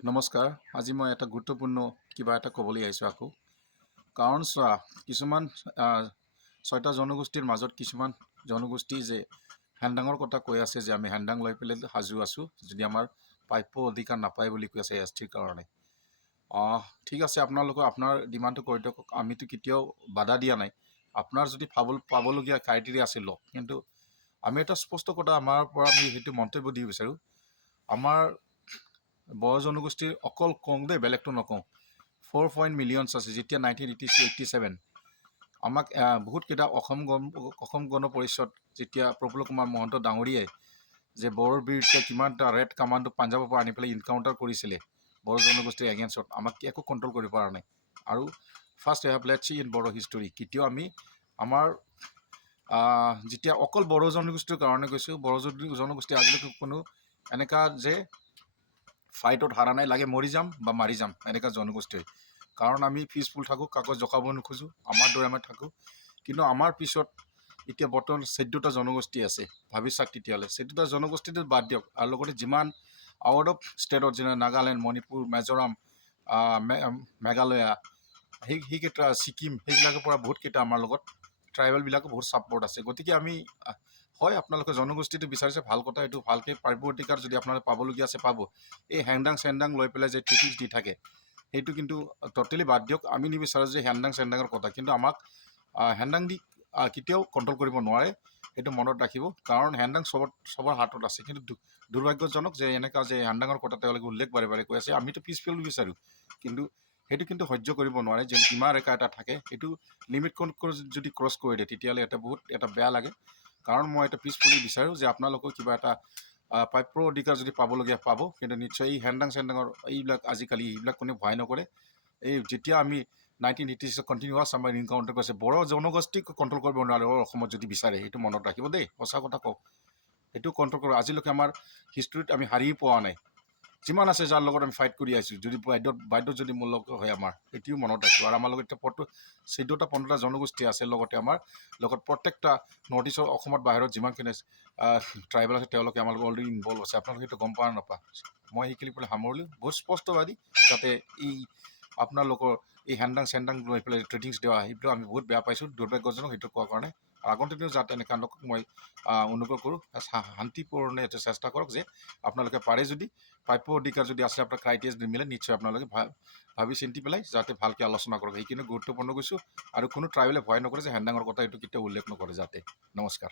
নমস্কাৰ। আজি মই এটা গুৰুত্বপূৰ্ণ কিবা এটা ক'বলৈ আহিছোঁ আকৌ। কাৰণ চোৱা, কিছুমান ছয়টা জনগোষ্ঠীৰ মাজত কিছুমান জনগোষ্ঠী যে হেনদাঙৰ কথা কৈ আছে যে আমি হেনদাং লৈ পেলাই সাজু আছোঁ যদি আমাৰ প্ৰাপ্য অধিকাৰ নাপায় বুলি কৈ আছে এছ টিৰ কাৰণে। ঠিক আছে, আপোনালোকে আপোনাৰ ডিমাণ্ডটো কৰি দিয়ক, আমিতো কেতিয়াও বাধা দিয়া নাই। আপোনাৰ যদি পাবলগীয়া ক্ৰাইটেৰিয়া আছিল লওক, কিন্তু আমি এটা স্পষ্ট কথা আমাৰ পৰা আমি সেইটো মন্তব্য দিব বিচাৰোঁ। আমাৰ বড়ো জনগোষ্ঠীৰ অকল কওঁ দেই, বেলেগটো নকওঁ, 4 মিলিয়নছ আছে। যেতিয়া 1987 আমাক বহুতকেইটা অসম গণ পৰিষদ যেতিয়া প্ৰফুল্ল কুমাৰ মহন্ত ডাঙৰীয়াই যে বড়োৰ বিৰুদ্ধে কিমানটা ৰেড কামাণ্ডো পাঞ্জাৱৰ পৰা আনি পেলাই ইনকাউণ্টাৰ কৰিছিলে বড়ো জনগোষ্ঠীৰ এগেইনষ্টত, আমাক একো কণ্ট্ৰল কৰিব পৰা নাই। আৰু first have let's see in Bodo history, কেতিয়াও আমি আমাৰ যেতিয়া অকল বড়ো জনগোষ্ঠীৰ কাৰণে কৈছোঁ, বড়ো জনগোষ্ঠী আজিলৈকে কোনো এনেকুৱা যে ফাইটত হাৰা নাই, লাগে মৰি যাম বা মাৰি যাম এনেকুৱা জনগোষ্ঠী। কাৰণ আমি পিচফুল থাকোঁ, কাকো জকাব নোখোজোঁ, আমাৰ দৰে আমি থাকোঁ। কিন্তু আমাৰ পিছত এতিয়া বৰ্তমান 14টা জনগোষ্ঠী আছে। ভাবি চাওক তেতিয়াহ'লে 14টা জনগোষ্ঠীটো বাদ দিয়ক, আৰু লগতে যিমান আউট অফ ষ্টেটত যেনে নাগালেণ্ড, মণিপুৰ, মিজোৰাম, মেঘালয়া, সেইকেইটা ছিকিম, সেইবিলাকৰ পৰা বহুতকেইটা আমাৰ লগত ট্ৰাইবেলবিলাকো বহুত ছাপৰ্ট আছে। গতিকে আমি হয়, আপোনালোকে জনগোষ্ঠীটো বিচাৰিছে, ভাল কথা, এইটো ভালকৈ প্ৰাপ্য অধিকাৰ যদি আপোনালোকে পাবলগীয়া আছে পাব। এই হেংদাং লৈ পেলাই যে ট্ৰিটিছ দি থাকে, সেইটো কিন্তু ট'টেলি বাদ দিয়ক। আমি নিবিচাৰোঁ যে হেংদাঙৰ কথা, কিন্তু আমাক হেংদাং দি কেতিয়াও কণ্ট্ৰল কৰিব নোৱাৰে, সেইটো মনত ৰাখিব। কাৰণ হেংদাং চবৰ হাতত আছে, কিন্তু দুৰ্ভাগ্যজনক যে এনেকুৱা যে হেংদাঙৰ কথা তেওঁলোকে উল্লেখ বাৰে বাৰে কৈ আছে। আমিতো পিচফুল বিচাৰোঁ, কিন্তু সেইটো কিন্তু সহ্য কৰিব নোৱাৰে যে সীমা ৰেখা এটা থাকে, সেইটো লিমিটখন যদি ক্ৰছ কৰি দিয়ে তেতিয়াহ'লে বহুত বেয়া লাগে। কাৰণ মই এটা পিচফুলি বিচাৰোঁ যে আপোনালোকেও কিবা এটা প্ৰাপ্য অধিকাৰ যদি পাবলগীয়া পাব, কিন্তু নিশ্চয় এই হেংদাঙৰ এইবিলাক আজিকালি এইবিলাক কোনে ভয় নকৰে। এই যেতিয়া আমি 1986 কণ্টিনিউৱাছ আমাৰ ইনকাউণ্টাৰ কৰিছে, বড়ো জনগোষ্ঠীক কণ্ট্ৰল কৰিব নোৱাৰে অসমত যদি বিচাৰে, সেইটো মনত ৰাখিব দেই, সঁচা কথা কওক, সেইটো কণ্ট্ৰল কৰিব। আজিলৈকে আমাৰ হিষ্ট্ৰীত আমি হাৰি পোৱা নাই। যিমান আছে যাৰ লগত আমি ফাইট কৰি আহিছোঁ, যদি বাধ্যত যদি মোৰ লগত হয় আমাৰ, সেইটোও মনত ৰাখিব। আৰু আমাৰ লগত এতিয়া 14টা জনগোষ্ঠী আছে, লগতে আমাৰ লগত প্ৰত্যেকটা নৰ্থ ইষ্টৰ অসমত বাহিৰত যিমানখিনি ট্ৰাইবেল আছে তেওঁলোকে আমাৰ লগত অলৰেডি ইনভল্ভ আছে। আপোনালোকে সেইটো গম পোৱা নাপায়। মই সেইখিনি পেলাই সামৰিলোঁ, বহুত স্পষ্টবাদী, যাতে এই আপোনালোকৰ এই হেংদাং লৈ পেলাই ট্ৰেডিংছ দিয়া সেইটো আমি বহুত বেয়া পাইছোঁ, দুৰ্ভাগ্যজনক সেইটো কোৱাৰ কাৰণে। আগন্তুক দিনত যাতে এনেকুৱা নকওক মই অনুগ্ৰহ কৰোঁ, শান্তিপূৰ্ণ এটা চেষ্টা কৰক যে আপোনালোকে পাৰে যদি প্ৰাপ্য অধিকাৰ যদি আছে, আপোনাৰ ক্ৰাইটেৰিয়া যদি মিলে, নিশ্চয় আপোনালোকে ভাবি চিন্তি পেলাই যাতে ভালকৈ আলোচনা কৰক। সেইখিনি গুৰুত্বপূৰ্ণ কৈছোঁ। আৰু কোনো ট্ৰাইবেলে ভয় নকৰে যে হেংদাঙৰ কথা এইটো কেতিয়াও উল্লেখ নকৰে যাতে। নমস্কাৰ।